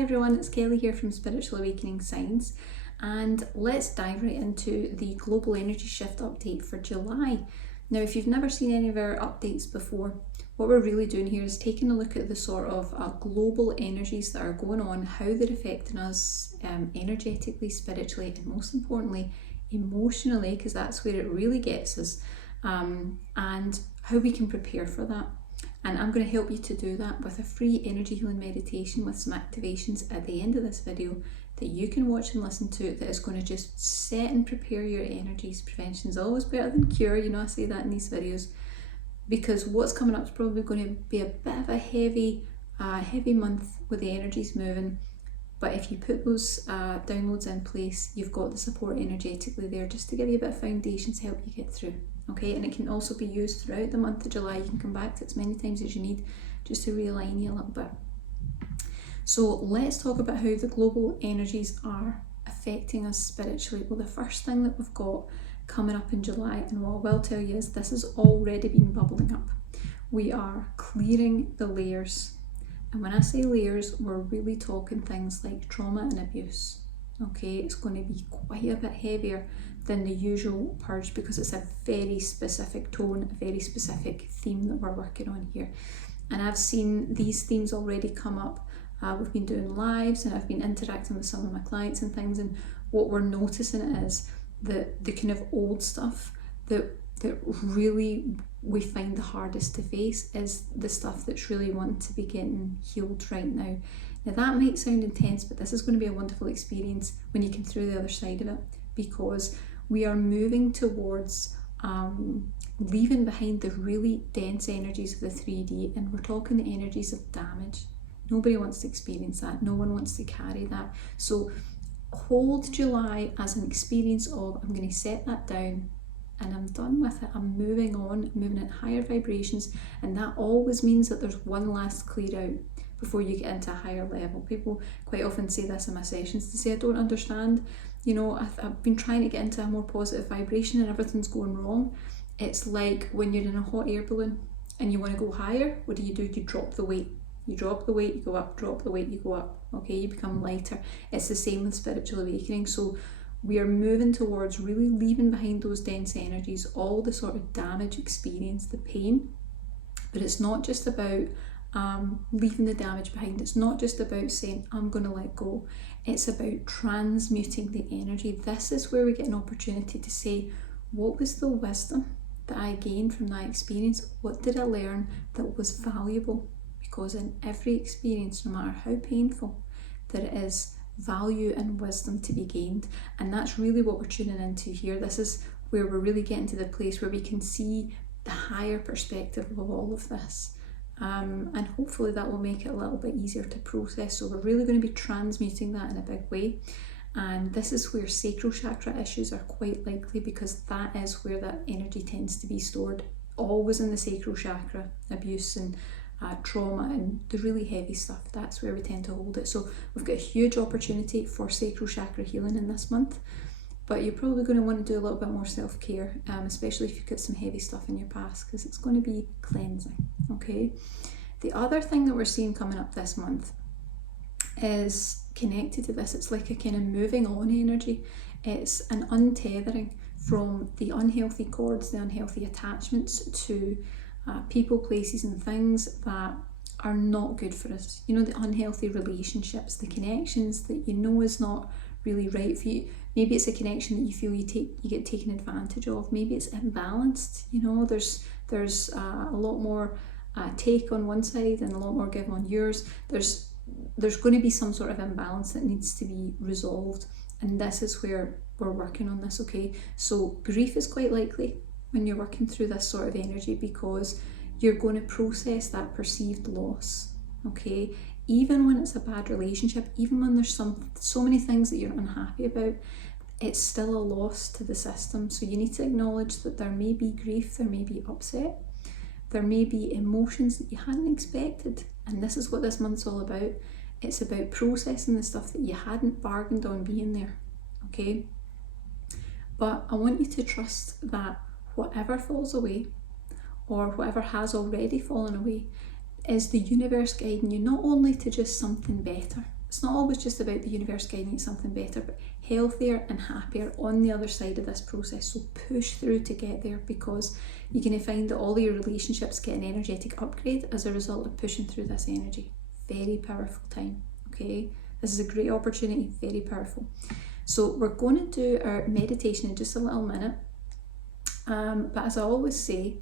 Hi everyone, it's Kelly here from Spiritual Awakening Signs, and let's dive right into the global energy shift update for July. Now, if you've never seen any of our updates before, what we're really doing here is taking a look at the sort of global energies that are going on, how they're affecting us energetically, spiritually, and most importantly, emotionally, because that's where it really gets us, and how we can prepare for that. And I'm going to help you to do that with a free energy healing meditation with some activations at the end of this video that you can watch and listen to, that is going to just set and prepare your energies. Prevention is always better than cure, you know, I say that in these videos, because what's coming up is probably going to be a bit of a heavy month with the energies moving. But if you put those downloads in place, you've got the support energetically there just to give you a bit of foundation to help you get through. Okay, and it can also be used throughout the month of July. You can come back to it as many times as you need just to realign you a little bit. So let's talk about how the global energies are affecting us spiritually. Well, the first thing that we've got coming up in July, and what I will tell you is this has already been bubbling up. We are clearing the layers. And when I say layers, we're really talking things like trauma and abuse. Okay, it's going to be quite a bit heavier than the usual purge because it's a very specific tone, a very specific theme that we're working on here. And I've seen these themes already come up. We've been doing lives and I've been interacting with some of my clients and things, and what we're noticing is that the kind of old stuff that really we find the hardest to face is the stuff that's really wanting to be getting healed right now. Now that might sound intense, but this is going to be a wonderful experience when you come through the other side of it, because we are moving towards leaving behind the really dense energies of the 3D, and we're talking the energies of damage. Nobody wants to experience that. No one wants to carry that. So hold July as an experience of, I'm going to set that down and I'm done with it. I'm moving on, moving at higher vibrations, and that always means that there's one last clear out before you get into a higher level. People quite often say this in my sessions, to say, I don't understand, you know, I've been trying to get into a more positive vibration and everything's going wrong. It's like when you're in a hot air balloon and you want to go higher, what do? You drop the weight. You drop the weight, you go up, drop the weight, you go up. Okay, you become lighter. It's the same with spiritual awakening. So we are moving towards really leaving behind those dense energies, all the sort of damage experience, the pain. But it's not just about leaving the damage behind. It's not just about saying, I'm going to let go. It's about transmuting the energy. This is where we get an opportunity to say, what was the wisdom that I gained from that experience? What did I learn that was valuable? Because in every experience, no matter how painful, there is value and wisdom to be gained. And that's really what we're tuning into here. This is where we're really getting to the place where we can see the higher perspective of all of this. And hopefully that will make it a little bit easier to process. So we're really going to be transmuting that in a big way. And this is where sacral chakra issues are quite likely, because that is where that energy tends to be stored, always in the sacral chakra. Abuse and trauma and the really heavy stuff, that's where we tend to hold it. So we've got a huge opportunity for sacral chakra healing in this month, but you're probably going to want to do a little bit more self-care, especially if you've got some heavy stuff in your past, because it's going to be cleansing. Okay, the other thing that we're seeing coming up this month is connected to this. It's like a kind of moving on energy. It's an untethering from the unhealthy cords, the unhealthy attachments to people, places and things that are not good for us. You know, the unhealthy relationships, the connections that you know is not really right for you. Maybe it's a connection that you feel you get taken advantage of. Maybe it's imbalanced. You know, there's a lot more take on one side and a lot more give on yours. There's going to be some sort of imbalance that needs to be resolved, and this is where we're working on this. Okay, so grief is quite likely when you're working through this sort of energy, because you're going to process that perceived loss. Okay, even when it's a bad relationship, even when there's so many things that you're unhappy about, it's still a loss to the system. So you need to acknowledge that there may be grief, there may be upset, there may be emotions that you hadn't expected, and this is what this month's all about. It's about processing the stuff that you hadn't bargained on being there. Okay, but I want you to trust that whatever falls away, or whatever has already fallen away, is the universe guiding you not only to just something better, It's not always just about the universe guiding you something better, but healthier and happier on the other side of this process. So push through to get there, because you're going to find that all of your relationships get an energetic upgrade as a result of pushing through this energy. Very powerful time, okay? This is a great opportunity, very powerful. So we're going to do our meditation in just a little minute. But as I always say,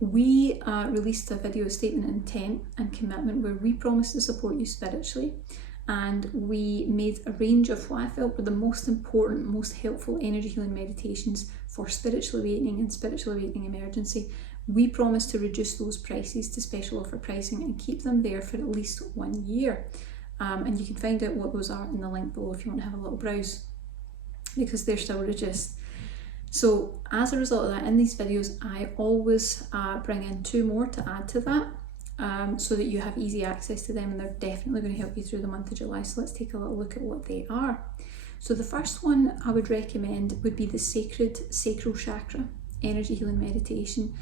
we released a video statement of intent and commitment where we promised to support you spiritually, and we made a range of what I felt were the most important, most helpful energy healing meditations for spiritual awakening and spiritual awakening emergency. We promised to reduce those prices to special offer pricing and keep them there for at least 1 year. And you can find out what those are in the link below if you want to have a little browse, because they're still reduced. So as a result of that, in these videos, I always bring in 2 more to add to that, so that you have easy access to them, and they're definitely going to help you through the month of July. So let's take a little look at what they are. So the first one I would recommend would be the Sacral Chakra energy healing meditation.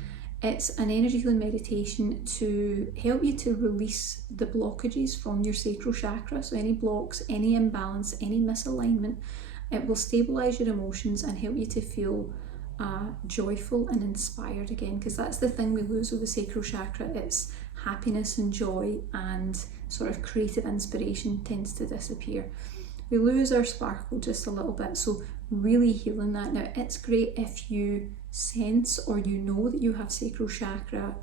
It's an energy healing meditation to help you to release the blockages from your sacral chakra. So any blocks, any imbalance, any misalignment. It will stabilize your emotions and help you to feel joyful and inspired again, because that's the thing we lose with the sacral chakra. It's happiness and joy, and sort of creative inspiration tends to disappear. We lose our sparkle just a little bit, so really healing that. Now, it's great if you sense or you know that you have sacral chakra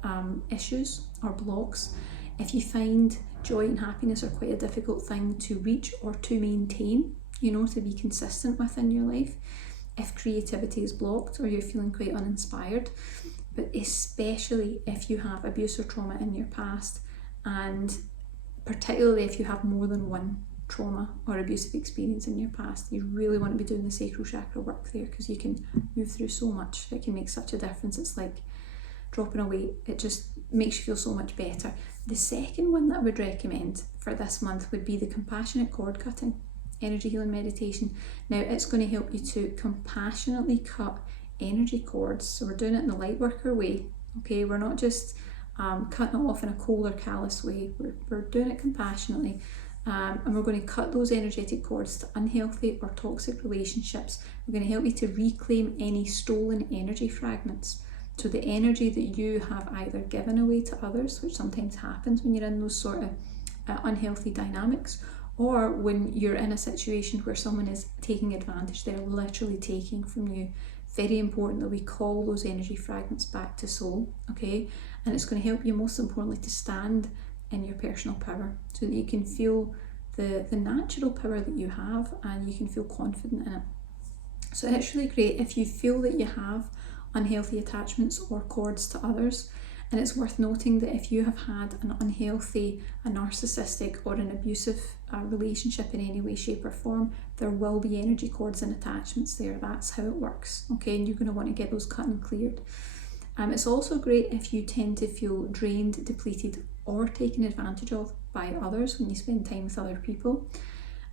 issues or blocks. If you find joy and happiness are quite a difficult thing to reach or to maintain, to be consistent within your life. If creativity is blocked or you're feeling quite uninspired, but especially if you have abuse or trauma in your past, and particularly if you have more than one trauma or abusive experience in your past, you really want to be doing the sacral chakra work there, because you can move through so much. It can make such a difference. It's like dropping a weight. It just makes you feel so much better. The second one that I would recommend for this month would be the compassionate cord cutting energy healing meditation. Now, it's going to help you to compassionately cut energy cords. So we're doing it in the light worker way, okay? We're not just cutting it off in a cold or callous way. We're doing it compassionately, and we're going to cut those energetic cords to unhealthy or toxic relationships. We're going to help you to reclaim any stolen energy fragments. So the energy that you have either given away to others, which sometimes happens when you're in those sort of unhealthy dynamics, or when you're in a situation where someone is taking advantage, they're literally taking from you. Very important that we call those energy fragments back to soul, okay? And it's going to help you, most importantly, to stand in your personal power, so that you can feel the natural power that you have, and you can feel confident in it. So it's really great if you feel that you have unhealthy attachments or cords to others. And it's worth noting that if you have had an unhealthy, a narcissistic or an abusive relationship in any way, shape or form, there will be energy cords and attachments there. That's how it works, okay? And you're going to want to get those cut and cleared. It's also great if you tend to feel drained, depleted or taken advantage of by others when you spend time with other people.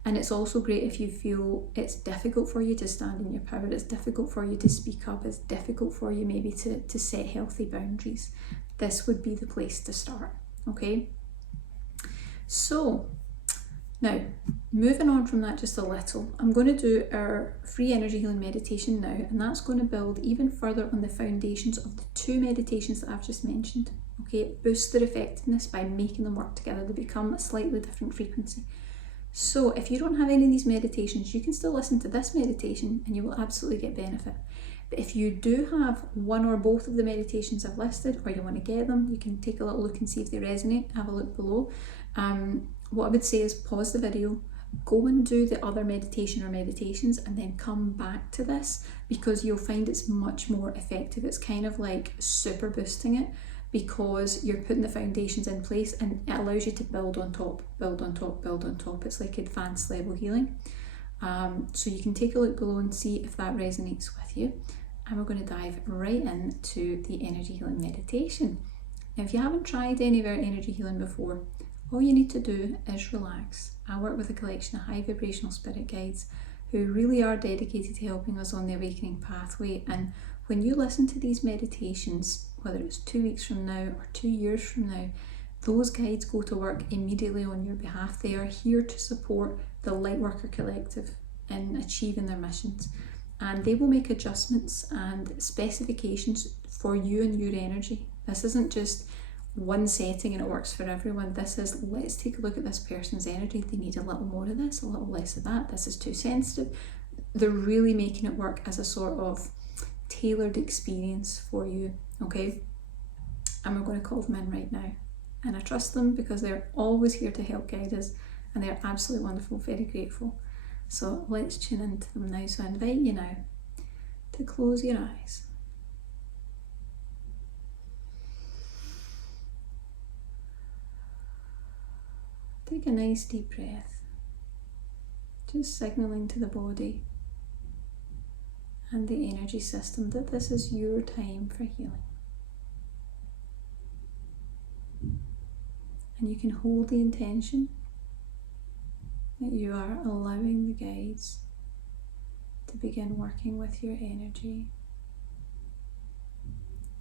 And it's also great if you feel it's difficult for you to stand in your power, it's difficult for you to speak up, it's difficult for you maybe to set healthy boundaries. This would be the place to start, okay? So now, moving on from that just a little, I'm going to do our free energy healing meditation now, and that's going to build even further on the foundations of the 2 meditations that I've just mentioned, okay? It boosts their effectiveness by making them work together. They become a slightly different frequency. So if you don't have any of these meditations, you can still listen to this meditation and you will absolutely get benefit. But if you do have one or both of the meditations I've listed, or you want to get them, you can take a little look and see if they resonate. Have a look below. What I would say is pause the video, go and do the other meditation or meditations, and then come back to this, because you'll find it's much more effective. It's kind of like super boosting it, because you're putting the foundations in place and it allows you to build on top, build on top, build on top. It's like advanced level healing. So you can take a look below and see if that resonates with you. And we're going to dive right into the energy healing meditation. Now, if you haven't tried any of our energy healing before, all you need to do is relax. I work with a collection of high vibrational spirit guides who really are dedicated to helping us on the awakening pathway. And when you listen to these meditations, whether it's 2 weeks from now or 2 years from now, Those guides go to work immediately on your behalf. They are here to support the Lightworker Collective in achieving their missions, and they will make adjustments and specifications for you and your energy. This isn't just one setting and it works for everyone. This is, let's take a look at this person's energy. They need a little more of this, a little less of that. This is too sensitive. They're really making it work as a sort of tailored experience for you, okay? And we're going to call them in right now. And I trust them because they're always here to help guide us, and they're absolutely wonderful, very grateful. So let's tune into them now. So I invite you now to close your eyes. Take a nice deep breath, just signaling to the body and the energy system that this is your time for healing. And you can hold the intention that you are allowing the guides to begin working with your energy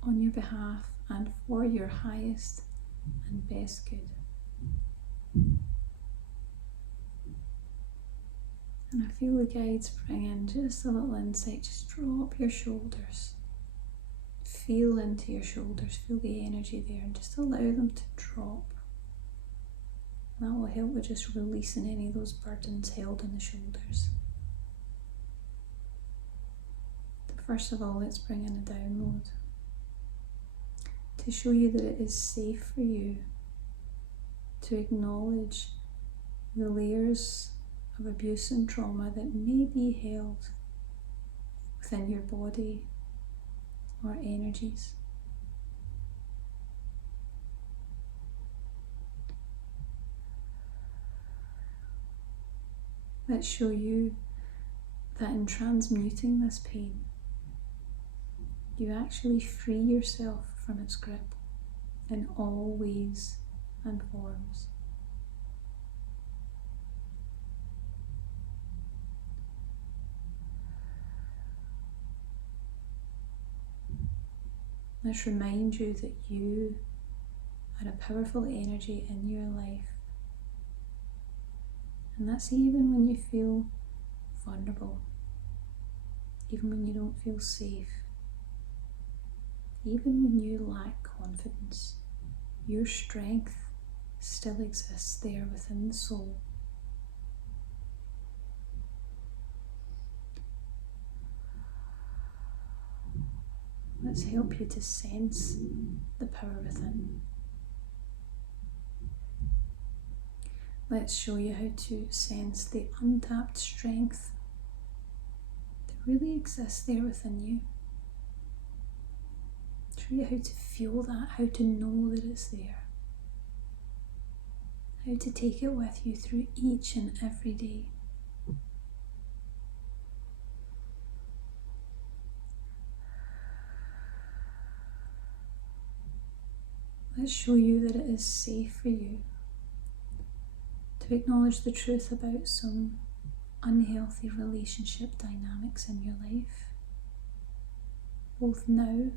on your behalf and for your highest and best good. And I feel the guides bring in just a little insight. Just drop your shoulders. Feel into your shoulders. Feel the energy there and just allow them to drop. That will help with just releasing any of those burdens held in the shoulders. First of all, let's bring in a download to show you that it is safe for you to acknowledge the layers of abuse and trauma that may be held within your body or energies. Let's show you that in transmuting this pain, you actually free yourself from its grip in all ways and forms. Let's remind you that you are a powerful energy in your life. And that's even when you feel vulnerable, even when you don't feel safe, even when you lack confidence, your strength still exists there within the soul. Let's help you to sense the power within. Let's show you how to sense the untapped strength that really exists there within you. Show you how to feel that, how to know that it's there. How to take it with you through each and every day. Let's show you that it is safe for you to acknowledge the truth about some unhealthy relationship dynamics in your life, both now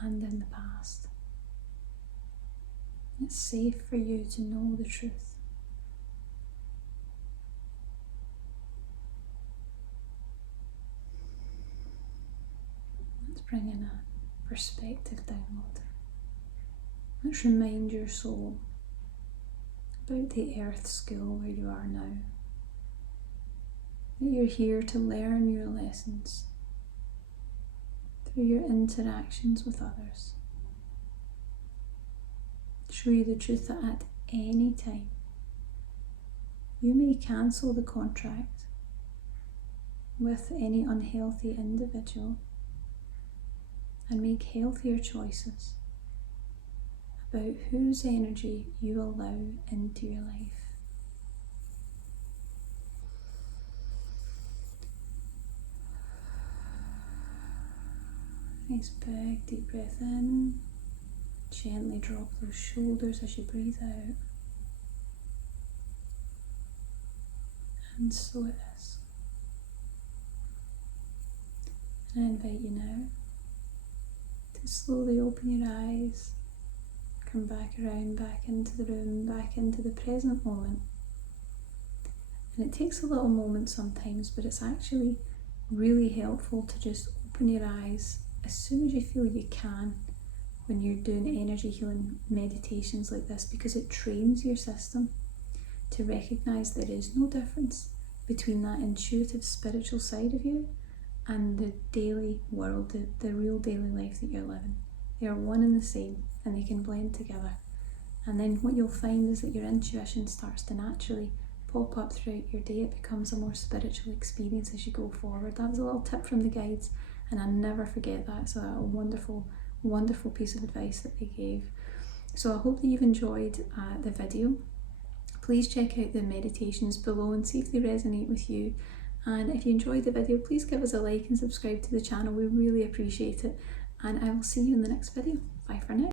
and in the past. It's safe for you to know the truth. Let's bring in a perspective download. Let's remind your soul about the earth school where you are now. That you're here to learn your lessons through your interactions with others. Show you the truth that at any time you may cancel the contract with any unhealthy individual and make healthier choices about whose energy you allow into your life. Nice big deep breath in. Gently drop those shoulders as you breathe out. And so it is. And I invite you now to slowly open your eyes, and back around, back into the room, back into the present moment. And it takes a little moment sometimes, but it's actually really helpful to just open your eyes as soon as you feel you can when you're doing energy healing meditations like this, because it trains your system to recognize there is no difference between that intuitive spiritual side of you and the daily world, the real daily life that you're living. They are one and the same, and they can blend together. And then what you'll find is that your intuition starts to naturally pop up throughout your day. It becomes a more spiritual experience as you go forward. That was a little tip from the guides, and I never forget that. It's a wonderful, wonderful piece of advice that they gave. So I hope that you've enjoyed the video. Please check out the meditations below and see if they resonate with you. And if you enjoyed the video, please give us a like and subscribe to the channel. We really appreciate it. And I will see you in the next video. Bye for now.